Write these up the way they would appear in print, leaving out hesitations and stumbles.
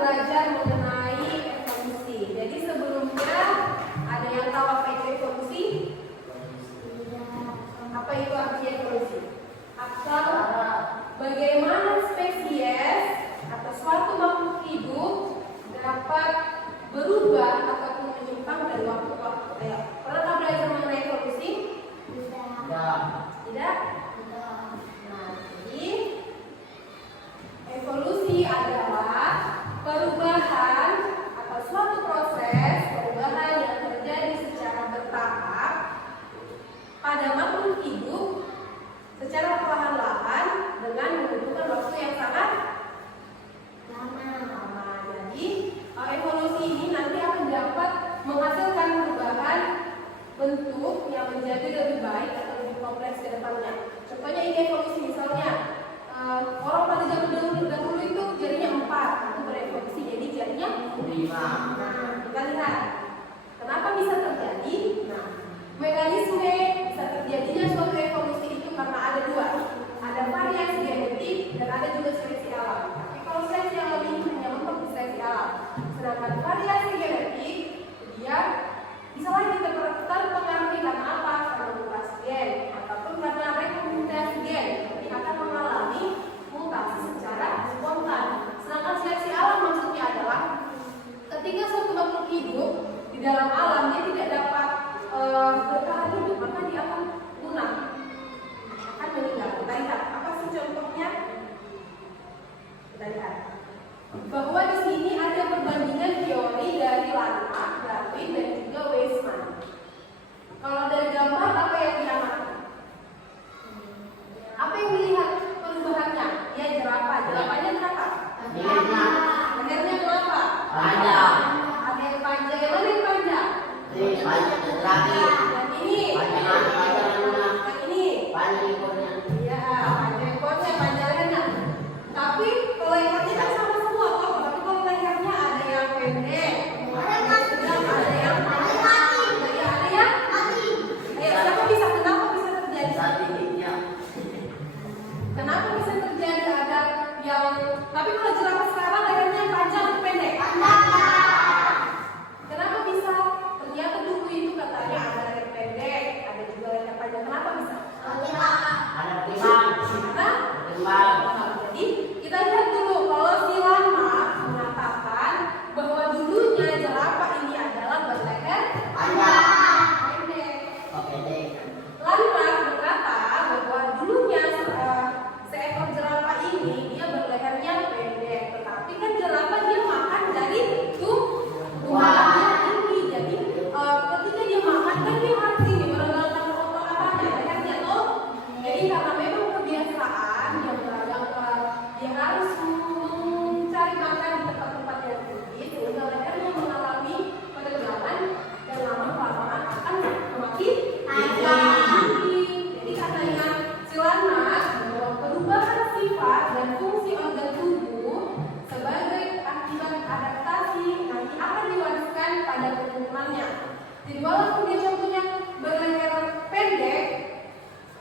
belajar mengenai evolusi. Jadi sebelumnya ada yang tahu apa itu evolusi? Apa itu arti evolusi? Asal bagaimana spesies atau suatu makhluk hidup dapat berubah ataupun menyimpang dari waktu ke waktu. Pernah belajar mengenai evolusi? Tidak? Nah, jadi evolusi adalah perubahan atau suatu proses perubahan yang terjadi secara bertahap pada makhluk hidup secara perlahan-lahan dengan membutuhkan waktu yang sangat lama. Jadi evolusi ini nanti akan dapat menghasilkan perubahan bentuk yang menjadi lebih baik atau lebih kompleks ke depannya. Contohnya ini evolusi, misalnya orang pada zaman dahulu itu jarinya 4, itu berevolusi jadi jarinya 5. Nah, kita lihat kenapa bisa terjadi. Nah, mekanisme bisa terjadinya suatu evolusi itu karena ada 2, ada variasi genetik dan ada juga seleksi alam. Tapi kalau seleksi alam ini hanya untuk seleksi alam, sedangkan variasi genetik dia bisa lagi terpengaruhi karena apa? Karena mutasi gen ataupun karena rekomendasi gen, jadi akan mengalami mutasi secara spontan. Sedangkan seleksi alam maksudnya adalah ketika suatu makhluk hidup di dalam alam dia tidak dapat bertahan hidup, maka dia akan punah, akan meninggal. Kita lihat apa sih contohnya? Kita lihat bahwa di sini ada perbandingan teori dari Lamarck, Darwin dan juga Weismann. Kalau dari gambar apa yang diamati? Apa yang dilihat perubahannya? Ya jerapah. Jerapahnya berapa? Lehernya berapa? Panjang. Ada yang panjang. Yang mana yang panjang? Panjang. Yang ini. Yang ini. Panjang ekornya. Iya, panjang ekornya, panjang lehernya. Tapi kalau ekornya kan sama semua kok. Tapi kalau lehernya ada yang pendek, sedang ada yang panjang, ada yang kenapa bisa terjadi? Kenapa bisa terjadi ada yang? Tapi kalau jerapah sekarang lehernya panjang atau pendek? Kenapa bisa? Ternyata dulu itu katanya ada leher pendek, ada juga leher panjang. Kenapa bisa? Ada timbang. Jadi kita lihat dulu kalau si Lamarck mengatakan bahwa dulunya jerapah ini adalah berleher pendek. Lamarck berkata bahwa dulunya seekor jerapah ini dia berlehernya pendek, tetapi kan jerapah dia makan dari tumbuhan yang tinggi. Jadi ketika dia makan kan dia harus ini meregangkan otot apanya, lehernya tuh. Jadi karena memang kebiasaan yang dia harus mencari makan di tempat-tempat yang tinggi, sehingga lehernya mengalami peregangan dan lama-kelamaan akan semakin tinggi. Jadi katanya si Lamarck bahwa perubahan sifat dan fungsi organ tubuh sebagai akibat adaptasi nanti akan diwariskan pada keturunannya. Jadi walaupun dia contohnya berleher pendek,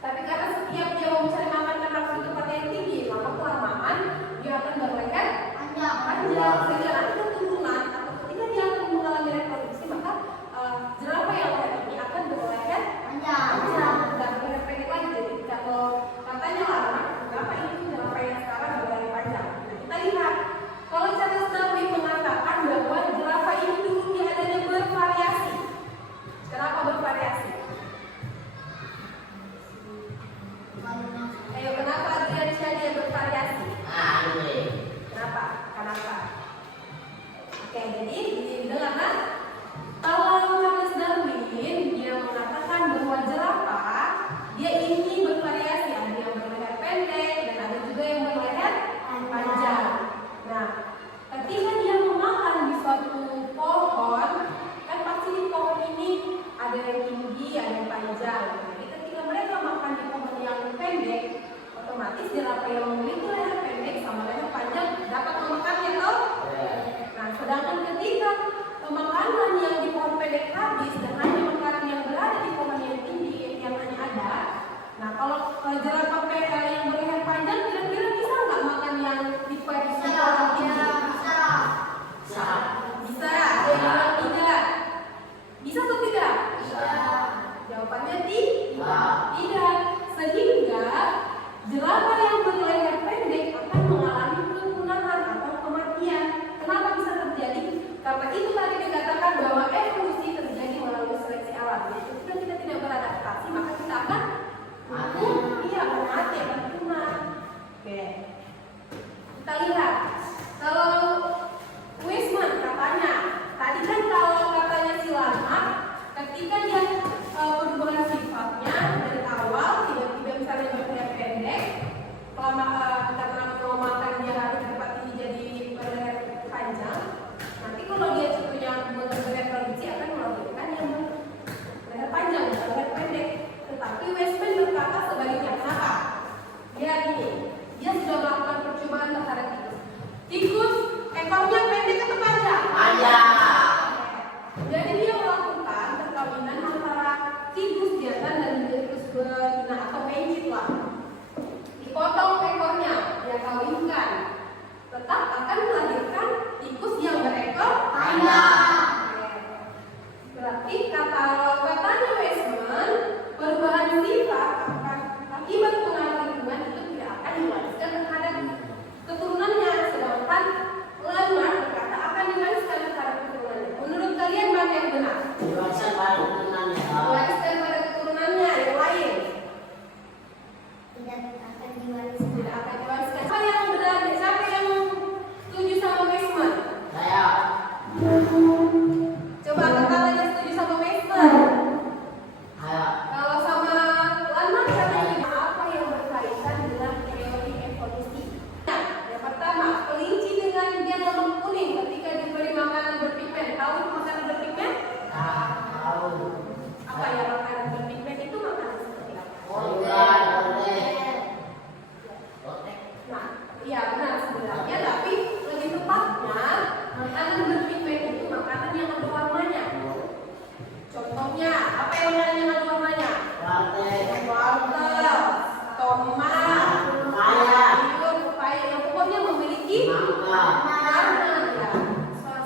tapi karena setiap dia mau mencari makan dan harus di tempat yang tinggi, maka kelamaan dia akan berleher panjang. Sehingga nanti keturunan atau ketika dia akan mengalami reproduksi, maka jerapah yang leher ini akan berleher panjang dan leher pendek lagi. Jadi kalau katanya Lamarck, berapa itu jerapah yang sekarang berleher panjang. Nah, kita lihat kalau Charles Darwin mengatakan bahwa jerapah ini dulu dia adanya bervariasi. Kenapa bervariasi? Ayo, kenapa Adriansyah dia bervariasi? Kenapa? Oke, jadi didengarkan. Kalau Charles Darwin dia mengatakan bahwa jerapah dia ini bervariasi, ada yang berleher pendek dan ada juga yang berleher panjang. Nah, ketika dia memakan di suatu pohon, kan pasti di pohon ini ada yang tinggi, ada yang panjang. Jadi ketika mereka makan di pohon yang pendek, otomatis jerapah yang memiliki leher pendek sama leher panjang dapat memakannya, toh? Nah, sedangkan ketika memakan yang ada warnanya? Warteg. Wortel, tomat, sayur, pepaya yang pokoknya memiliki Mangga. warna ya.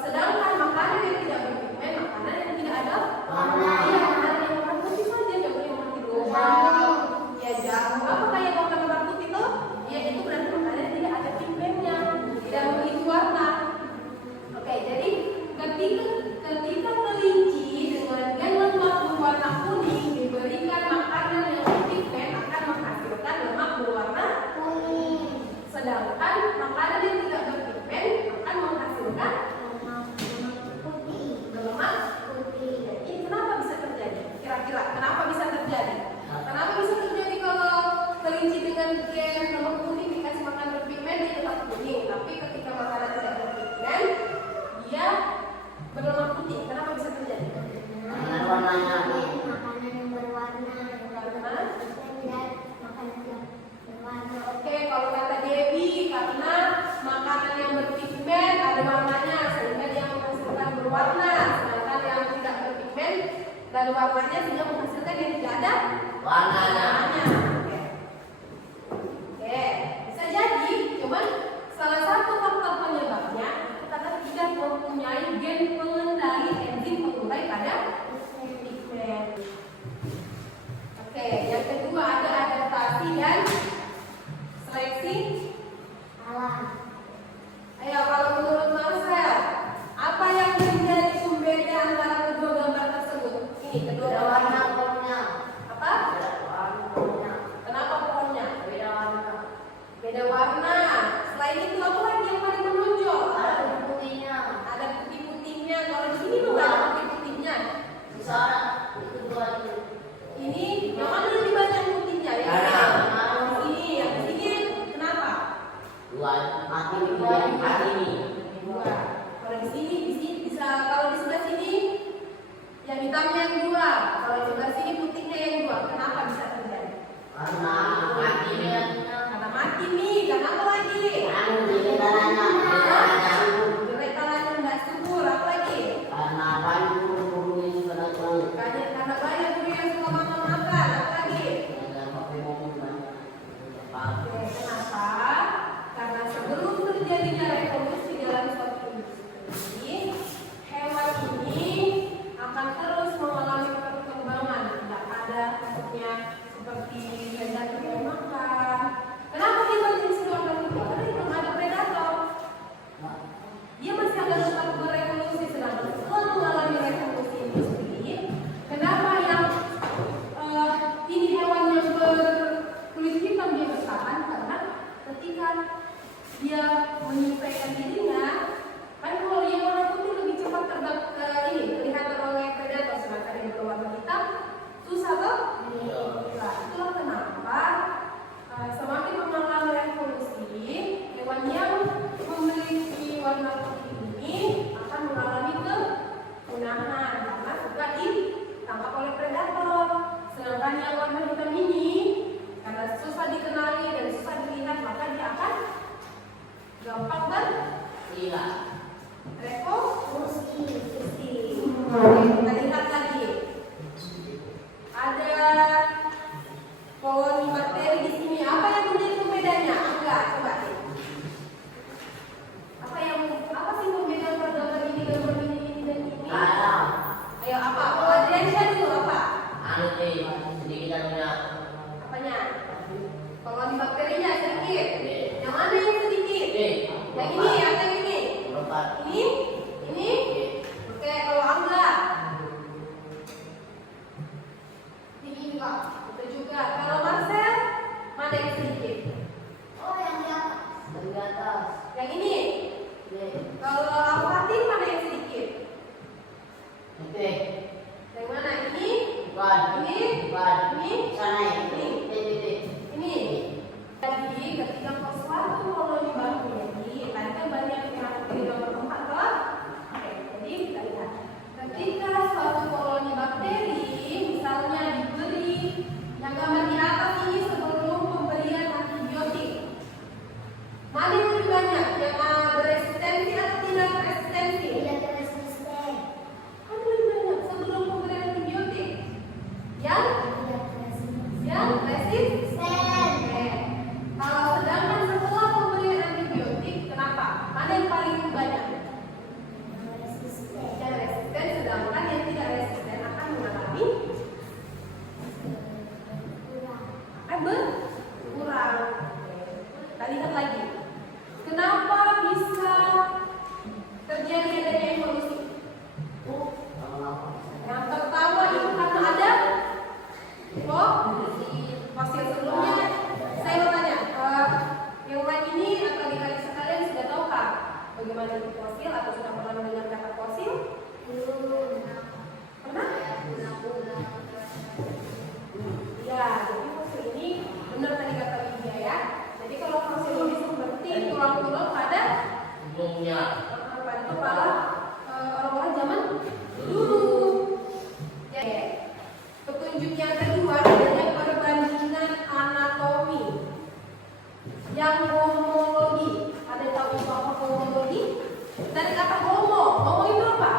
Sedangkan makanan yang tidak berpigmen, makanan yang tidak ada Warna. iya, makanan yang warna putih saja, contohnya seperti lobang, ya jamu. Apa kayak warna merah putih itu? Ya itu berarti makanan yang tidak ada pigmennya, tidak memiliki warna. Oke, jadi ketika kelinci dengan gen lemak berwarna kuning diberikan makanan yang berpigmen akan menghasilkan lemak berwarna kuning. Sedangkan makanan yang tidak berpigmen akan menghasilkan berlemak putih. Jadi kenapa bisa terjadi? Kira-kira kenapa bisa terjadi? Kenapa bisa terjadi kalau kelinci dengan gen lemak putih dikasih makan berpigmen dia tetap kuning, tapi ketika makanan tidak berpigmen dia berlemak putih? Kenapa bisa terjadi? Karena warnanya. Oke, kalau kata Dewi, karena makanan yang berpigmen ada warnanya sehingga dia menghasilkan berwarna, sedangkan yang tidak berpigmen dan warnanya sehingga menghasilkan yang tidak ada Warnanya. warnanya. Oke, bisa jadi, cuman salah satu faktor penyebabnya itu karena tidak mempunyai gen pengendali enzim pengurai pada pigmen. Oke, yang kedua ada adaptasi dan seleksi. Ayo, kalau menurut Marcel, apa yang menjadi pembeda antara kedua gambar tersebut? Ini kedua Beda gambar. warna pohonnya. Apa? Beda warna pohonnya. Kenapa pohonnya? Beda warna. Beda warna. Selain itu apa lagi yang paling menonjol? Ada putihnya. Ada putih-putihnya. Kalau di sini tuh nggak ada putih-putihnya. Di sana itu dua itu. Ini yang mana lebih banyak putihnya ya? Mana? Di sini, yang di sini kenapa? Dua mati ini. Mati ini. Dua. Kalau di sini bisa, kalau di sebelah sini yang hitamnya yang dua, kalau di sebelah sini putihnya yang dua. Kenapa bisa terjadi? Karena mati ini. Karena mati nih, karena apa lagi? Anu di tanahnya. Jelek tanahnya nggak subur, apa lagi? Karena banyak burung ini pada tuh. Karena banyak guru yang suka makan, apa lagi? Ada pakai mobil banyak. Oke, kenapa? Karena sebelum terjadinya revolusi dalam suatu industri, hewan ini akan terus mengalami perkembangan. Tidak ada maksudnya seperti predator yang makan. Kenapa dia jenis hewan itu? Karena belum ada predator. Dia masih akan tetap berevolusi, sedangkan setelah mengalami revolusi industri, kenapa yang ini hewan yang berkulit hitam dia bertahan? Karena ketika dia menyesuaikan dirinya, kan kalau dia warna putih lebih cepat kelihatan oleh predator, sedangkan yang berwarna hitam susah toh? Nah, itulah kenapa semakin mengalami revolusi, hewan yang memiliki warna putih ini akan mengalami kepunahan karena suka ditangkap oleh predator. Sedangkan yang warna hitam ini karena susah dikenali dan susah dilihat, maka dia akan gampang berevolusi. Kita lihat lagi. Ada koloni bakteri di sini. Apa yang menjadi pembedanya? Enggak, coba. Apa sih pembeda antara gambar ini dan ini? Ayo apa? Kalau Adriansyah dulu apa? Anu deh, sedikit punya. Apanya? Koloni bakterinya sedikit. Oke. Yang mana yang sedikit? Yang ini atau yang ini? Berempat. Ini? Ini? Oke, kalau Angga? Ini juga. Itu juga. Kalau Marcel? Mana yang sedikit? Dari atas. Yang ini? Oke. Kalau Al-Fatih mana yang sedikit? Oke. Yang mana? Ini? Bukan. Ini? Bukan. Ini? Sana ya. Ini? Ini? Jadi ketika suatu koloni baru jadi, tadi kan banyak yang di nomor 4 toh? teori fosil atau sudah pernah mendengar kata fosil? Pernah? Ya, jadi fosil ini benar tadi kata Lydia ya. Jadi kalau fosil ini seperti tulang-tulang pada Umumnya. pada kepala orang-orang zaman dulu. Ya, petunjuk yang kedua adanya perbandingan anatomi. Yang homologi. Ada yang tahu apa homologi? Dari kata homo. Homo itu apa?